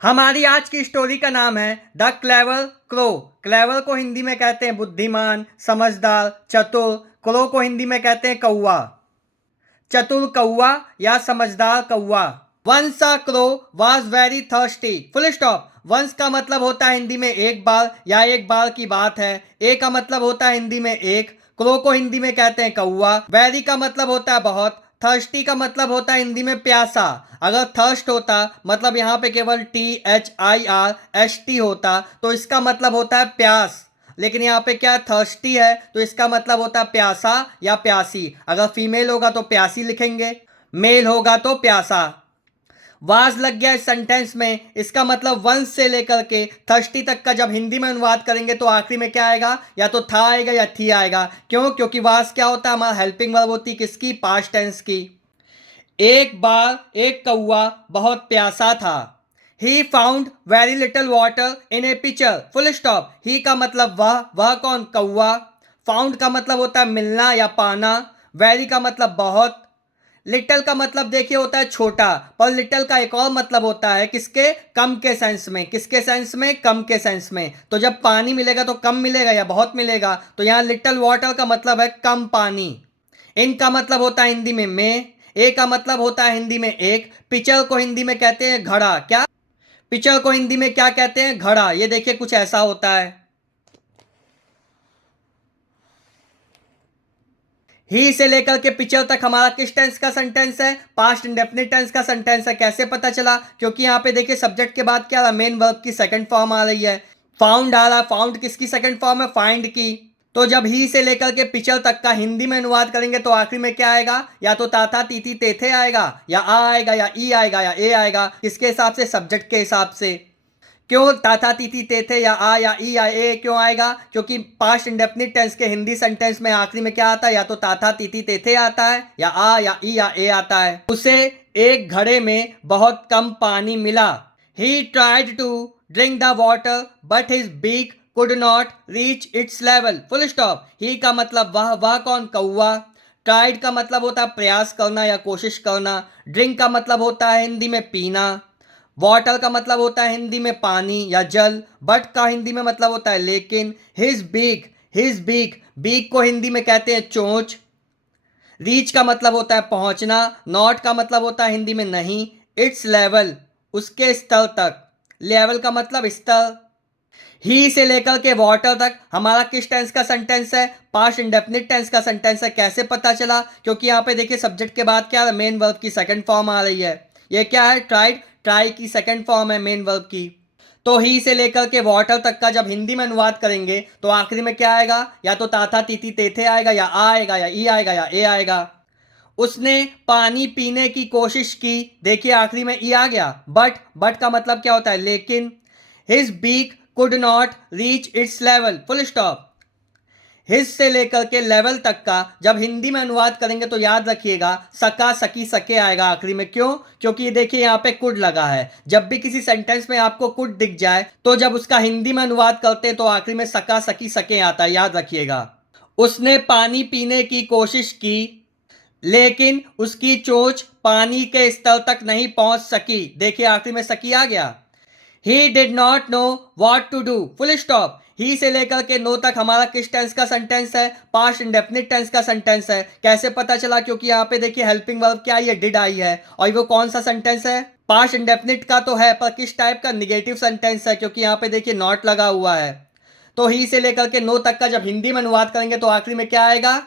हमारी आज की स्टोरी का नाम है द क्लेवर क्रो। क्लेवर को हिंदी में कहते हैं बुद्धिमान, समझदार, चतुर। क्रो को हिंदी में कहते हैं कौवा, चतुर कौवा या समझदार कौवा। Once a crow was very thirsty, full stop. Once का मतलब होता है हिंदी में एक बार या एक बार की बात है। ए का मतलब होता है हिंदी में एक। क्रो को हिंदी में कहते हैं कौवा। वेरी का मतलब होता है बहुत। थर्स्टी का मतलब होता है हिंदी में प्यासा। अगर थर्स्ट होता मतलब यहाँ पे केवल THIRST होता तो इसका मतलब होता है प्यास, लेकिन यहाँ पे क्या थर्स्टी है तो इसका मतलब होता है प्यासा या प्यासी। अगर फीमेल होगा तो प्यासी लिखेंगे, मेल होगा तो प्यासा। वाज लग गया इस सेंटेंस में, इसका मतलब वंस से लेकर के थर्स्टी तक का जब हिंदी में अनुवाद करेंगे तो आखिरी में क्या आएगा, या तो था आएगा या थी आएगा। क्यों? क्योंकि वाज क्या होता है, हमारा हेल्पिंग वर्ब होती है किसकी, पास्ट टेंस की। एक बार एक कौआ बहुत प्यासा था। He found very little water in a pitcher, full stop. He का मतलब वह कौन, कौआ। फाउंड का मतलब होता है मिलना या पाना। वेरी का मतलब बहुत। लिटिल का मतलब देखिए होता है छोटा, पर लिटिल का एक और मतलब होता है किसके, कम के सेंस में। किसके सेंस में, कम के सेंस में। तो जब पानी मिलेगा तो कम मिलेगा या बहुत मिलेगा, तो यहाँ लिटिल वाटर का मतलब है कम पानी। इनका मतलब होता है हिंदी में। ए का मतलब होता है हिंदी में एक। पिचर को हिंदी में कहते हैं घड़ा। क्या? पिचर को हिंदी में क्या कहते हैं, घड़ा। ये देखिए कुछ ऐसा होता है। ही से लेकर के पिक्चर तक हमारा किस टेंस का सेंटेंस है, पास्ट इंडेफिनिट टेंस का सेंटेंस है। कैसे पता चला? क्योंकि यहाँ पे देखिए सब्जेक्ट के बाद क्या आ रहा, मेन वर्ब की सेकंड फॉर्म आ रही है। फाउंड आ रहा, फाउंड किसकी सेकंड फॉर्म है, फाइंड की। तो जब ही से लेकर के पिक्चर तक का हिंदी में अनुवाद करेंगे तो आखिरी में क्या आएगा, या तो ताथा तीथी तेथे आएगा, या आ आएगा, या ई आएगा, या ए आएगा। किसके हिसाब से, सब्जेक्ट के हिसाब से। क्यों ताथा तीथी तेथे या आ या ई या ए क्यों आएगा? क्योंकि पास्ट इंडेफिनिट टेंस के हिंदी सेंटेंस में आखिरी में क्या आता है, या तो ताथा तीथी तेथे आता है, या आ या ई या ए आता है। उसे एक घड़े में बहुत कम पानी मिला। He tried to drink the water but his beak could not reach its level, full stop. He का मतलब वह कौन, कौआ। ट्राइड का मतलब होता है प्रयास करना या कोशिश करना। ड्रिंक का मतलब होता है हिंदी में पीना। वाटर का मतलब होता है हिंदी में पानी या जल। बट का हिंदी में मतलब होता है लेकिन। हिज बीक बीक को हिंदी में कहते हैं चोंच। रीच का मतलब होता है पहुंचना। नॉट का मतलब होता है हिंदी में नहीं। इट्स लेवल उसके स्तर तक। लेवल का मतलब स्तर। ही से लेकर के वाटर तक हमारा किस टेंस का सेंटेंस है, पास्ट इंडेफिनिट टेंस का सेंटेंस है। कैसे पता चला? क्योंकि यहाँ पे देखिए सब्जेक्ट के बाद क्या है, मेन वर्ब की सेकंड फॉर्म आ रही है। ये क्या है, ट्राइड, ट्राई की सेकंड फॉर्म है मेन वर्ब की। तो ही से लेकर के वाटर तक का जब हिंदी में अनुवाद करेंगे तो आखिरी में क्या आएगा, या तो ताथा तीथी तेथे आएगा, या आ आएगा, या ई आएगा, या ए आएगा। उसने पानी पीने की कोशिश की, देखिए आखिरी में ई आ गया। बट का मतलब क्या होता है, लेकिन। His beak could not reach its level, full stop. His से लेकर के लेवल तक का जब हिंदी में अनुवाद करेंगे तो याद रखिएगा सका सकी सके आएगा आखिरी में। क्यों? क्योंकि ये देखिए यहाँ पे कुड लगा है। जब भी किसी सेंटेंस में आपको कुड दिख जाए तो जब उसका हिंदी में अनुवाद करते हैं तो आखिरी में सका सकी सके आता है, याद रखिएगा। उसने पानी पीने की कोशिश की लेकिन उसकी चोंच पानी के स्तर तक नहीं पहुंच सकी, देखिए आखिरी में सकी आ गया। He did not know what to do, full stop. He से लेकर के नो तक हमारा किस टेंस का सेंटेंस है, पास्ट इंडेफिनिट टेंस का सेंटेंस है। कैसे पता चला? क्योंकि यहाँ पे देखिए हेल्पिंग वर्ब क्या आई है, डिड आई है। और वो कौन सा सेंटेंस है, पास्ट इंडेफिनिट का तो है, पर किस टाइप का, निगेटिव सेंटेंस है, क्योंकि यहाँ पे देखिए नॉट लगा हुआ है। तो ही से लेकर के नो तक का जब हिंदी में अनुवाद करेंगे तो आखिरी में क्या आएगा,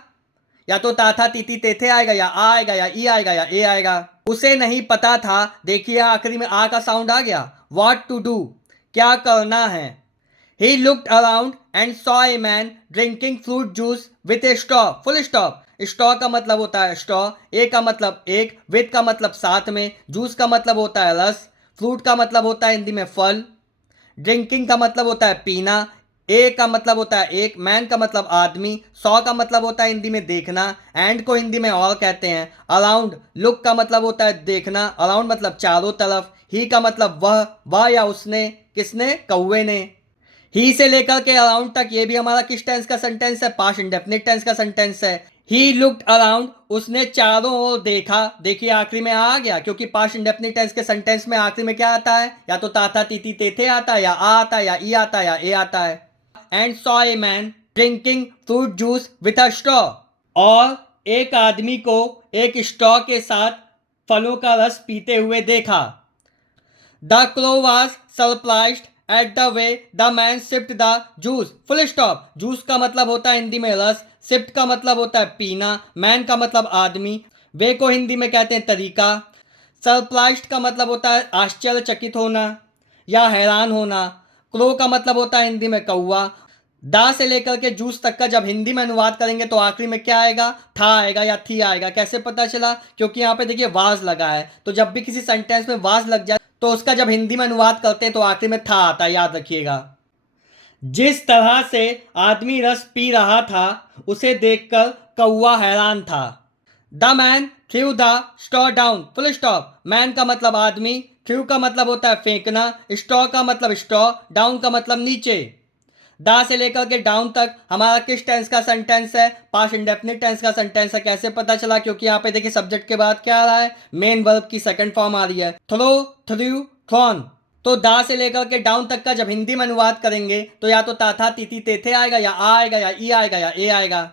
या तो ताथा तीती तेथे आएगा, या आ आएगा, या ई आएगा, या ए आएगा। उसे नहीं पता था, देखिए आखिरी में आ का साउंड आ गया। व्हाट टू डू, क्या करना है। He looked around and saw a man drinking fruit juice with A straw, full stop. Straw का मतलब होता है स्ट्रॉ। ए का मतलब एक, विथ का मतलब साथ में, जूस का मतलब होता है रस, फ्रूट का मतलब होता है हिंदी में फल, ड्रिंकिंग का मतलब होता है पीना, ए का मतलब होता है एक, मैन का मतलब आदमी, सॉ का मतलब होता है हिंदी में देखना, एंड को हिंदी में और कहते हैं, अराउंड, लुक का मतलब होता है देखना, अराउंड मतलब चारों तरफ, ही का मतलब वह या उसने, किसने, कौवे ने। ही से लेकर के अराउंड तक ये भी हमारा किस टेंस का सेंटेंस है, पास्ट इंडेफिनिट टेंस का सेंटेंस है। ही लुक्ड अराउंड, उसने चारों ओर देखा। देखिए आखिरी में आ गया, क्योंकि पास्ट इंडेफिनिट टेंस के सेंटेंस में आखिरी में क्या आता है? या तो ताथा तीती तेथे आता है, या आ आता है, या ई आता है, या ए आता है। And saw a man drinking fruit juice with a straw, और एक आदमी को एक स्ट्रॉ के साथ फलों का रस पीते हुए देखा। The crow was surprised at the way the man sipped the juice, full stop. Juice का मतलब होता है हिंदी में रस, सिप्ड का मतलब होता है पीना, मैन का मतलब आदमी, वे को हिंदी में कहते हैं तरीका। सरप्राइज्ड का मतलब होता है आश्चर्यचकित होना या हैरान होना। क्रो का मतलब होता है हिंदी में कौवा। दा से लेकर के जूस तक का जब हिंदी में अनुवाद करेंगे तो आखिरी में क्या आएगा? था आएगा या थी आएगा। कैसे पता चला? क्योंकि यहाँ पे देखिए वाज लगा है, तो जब भी किसी सेंटेंस में वाज लग जाए तो उसका जब हिंदी में अनुवाद करते हैं तो आखिरी में था आता है, याद रखिएगा। जिस तरह से आदमी रस पी रहा था उसे देखकर कौवा हैरान था। The man through the straw down, full stop. Man का मतलब आदमी, थ्रू का मतलब होता है फेंकना, स्ट्रॉ का मतलब स्ट्रॉ, डाउन का मतलब नीचे। दा से लेकर के डाउन तक हमारा किस टेंस का सेंटेंस है? पास्ट इंडेफिनिट टेंस का सेंटेंस है। कैसे पता चला? क्योंकि यहाँ पे देखिए सब्जेक्ट के बाद क्या आ रहा है? मेन वर्ब की सेकंड फॉर्म आ रही है, थ्रो, थ्रू, थ्रॉन। तो दा से लेकर के डाउन तक का जब हिंदी में अनुवाद करेंगे तो या तो ताथा तीती तेथे आएगा, या आ आएगा, या ई आएगा, या ए आएगा।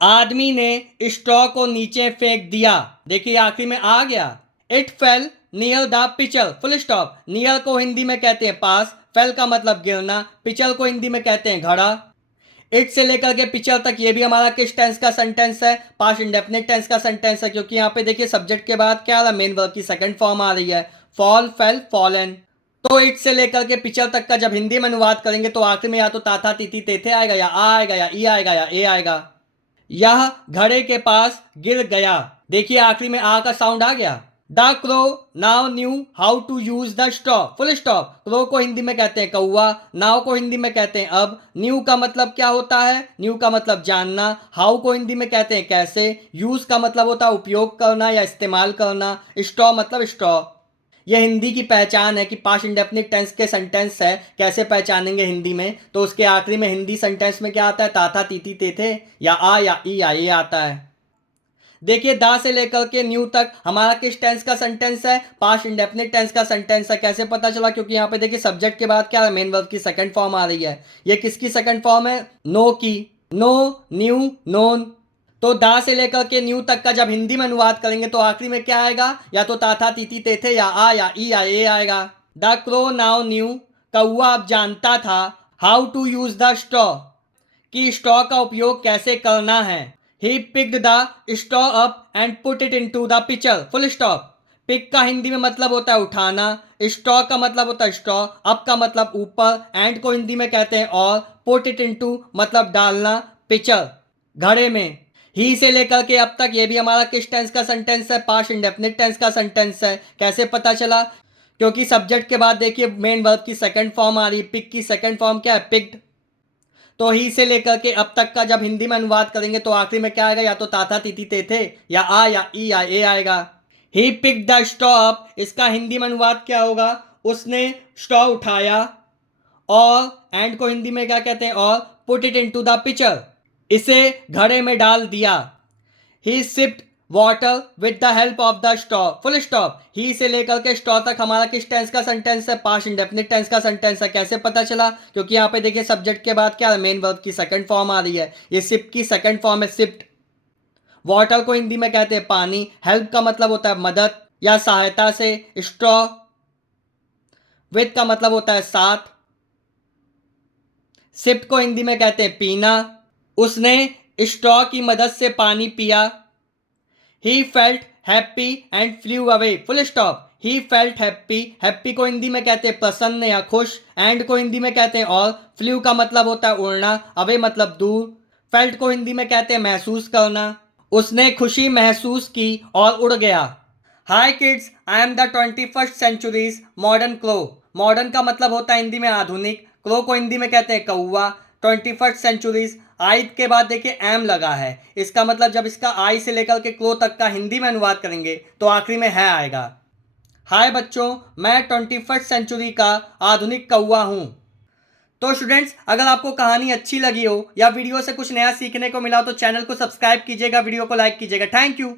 आदमी ने स्ट्रॉ को नीचे फेंक दिया। देखिए आखिरी में आ गया। It fell near the pitcher, full stop. Near को हिंदी में कहते हैं पास, फेल का मतलब गिरना, पिचल को हिंदी में कहते हैं घड़ा। इट से लेकर के पिचल तक ये भी हमारा किस टेंस का सेंटेंस है? पास्ट इंडेफिनिट टेंस का सेंटेंस है, क्योंकि यहाँ पे देखिए सब्जेक्ट के बाद क्या आ रहा है? मेन वर्ब की सेकंड फॉर्म आ रही है, फॉल, फेल, फॉलन। तो इट से लेकर के पिचल तक का जब हिंदी में अनुवाद करेंगे तो आखिर में या तो ताथा तीती तेथे आएगा, या आ आएगा, या ई आएगा, या ए आएगा। यह घड़े के पास गिर गया। देखिए आखिरी में आ का साउंड आ गया। The crow now knew how to use the straw, full stop. Crow को हिंदी में कहते हैं कौवा, नाउ को हिंदी में कहते हैं अब। न्यू का मतलब क्या होता है? न्यू का मतलब जानना। हाउ को हिंदी में कहते हैं कैसे। यूज का मतलब होता है उपयोग करना या इस्तेमाल करना। स्ट्रॉ मतलब स्ट्रॉ। यह हिंदी की पहचान है कि पास्ट इंडेफिनिट टेंस के सेंटेंस है। कैसे पहचानेंगे हिंदी में? तो उसके आखिरी में हिंदी सेंटेंस में क्या आता है? ताथा तीती तेथे, या आ, या ई, या ए आता है। देखिए दा से लेकर के न्यू तक हमारा किस टेंस का सेंटेंस है? पास्ट इंडेफिनिट टेंस का सेंटेंस है। कैसे पता चला? क्योंकि यहाँ पे देखिए सब्जेक्ट के बाद क्या है? मेन वर्ब की सेकंड फॉर्म आ रही है। ये किसकी सेकंड फॉर्म है? नो की। Know, knew, known. तो दा से लेकर के न्यू तक का जब हिंदी में अनुवाद करेंगे तो आखिरी में क्या आएगा? या तो ताथा तीती तेथे, या आ, या ई, या ए आएगा। द क्रो नाउ न्यू, कौवा अब जानता था, how to use the straw, कि स्ट्रॉ का उपयोग कैसे करना है। He picked the straw up and put it into the pitcher, full stop. Pick का हिंदी में मतलब होता है उठाना, स्ट्रॉ का मतलब होता है स्ट्रॉ, अप का मतलब ऊपर, एंड को हिंदी में कहते हैं और, पुट इट इनटू मतलब डालना, पिचर घड़े में। ही से लेकर के अब तक ये भी हमारा किस टेंस का सेंटेंस है? पास्ट इंडेफिनिट टेंस का सेंटेंस है। कैसे पता चला? क्योंकि सब्जेक्ट के बाद देखिए मेन वर्ब की सेकंड फॉर्म आ रही है। पिक की सेकंड फॉर्म क्या है? पिक्ड। तो ही से लेकर के अब तक का जब हिंदी में अनुवाद करेंगे तो आखिरी में क्या आएगा? या तो ताथा तीती तेथे, या आ, या ई, या ए आएगा। ही पिक द स्ट्रॉ अप, इसका हिंदी में अनुवाद क्या होगा? उसने स्ट्रॉ उठाया। और एंड को हिंदी में क्या कहते हैं? और put it into the pitcher, इसे घड़े में डाल दिया। He sipped water with the help of the straw, full stop. He से लेकर के स्ट्रॉ तक हमारा किस टेंस का सेंटेंस है? पास्ट इंडेफिनिट टेंस का सेंटेंस है। कैसे पता चला? क्योंकि यहाँ पे देखिए सब्जेक्ट के बाद क्या है? मेन वर्ब की सेकंड फॉर्म आ रही है। ये सिप की सेकंड फॉर्म है, सिप्ड। वाटर को हिंदी में कहते हैं पानी, हेल्प का मतलब होता है मदद या सहायता से, स्ट्रॉ विद का मतलब होता है साथ, सिप को हिंदी में कहते हैं पीना। उसने स्ट्रॉ की मदद से पानी पिया। He felt happy and flu away, full stop. He felt happy, happy को हिंदी में कहते हैं प्रसन्न या खुश, एंड को हिंदी में कहते हैं और, फ्लू का मतलब होता है उड़ना, अवे मतलब दूर। फेल्ट को हिंदी में कहते हैं महसूस करना। उसने खुशी महसूस की और उड़ गया। Hi kids, I am the 21st century's modern crow. Modern का मतलब होता है हिंदी में आधुनिक, क्रो को हिंदी में कहते हैं कौवा। 21st सेंचुरीज, आई के बाद देखिए एम लगा है, इसका मतलब जब इसका आई से लेकर के क्रो तक का हिंदी में अनुवाद करेंगे तो आखिरी में है आएगा। हाय बच्चों, मैं 21st सेंचुरी का आधुनिक कौवा हूँ। तो स्टूडेंट्स, अगर आपको कहानी अच्छी लगी हो या वीडियो से कुछ नया सीखने को मिला हो तो चैनल को सब्सक्राइब कीजिएगा, वीडियो को लाइक कीजिएगा। Thank you.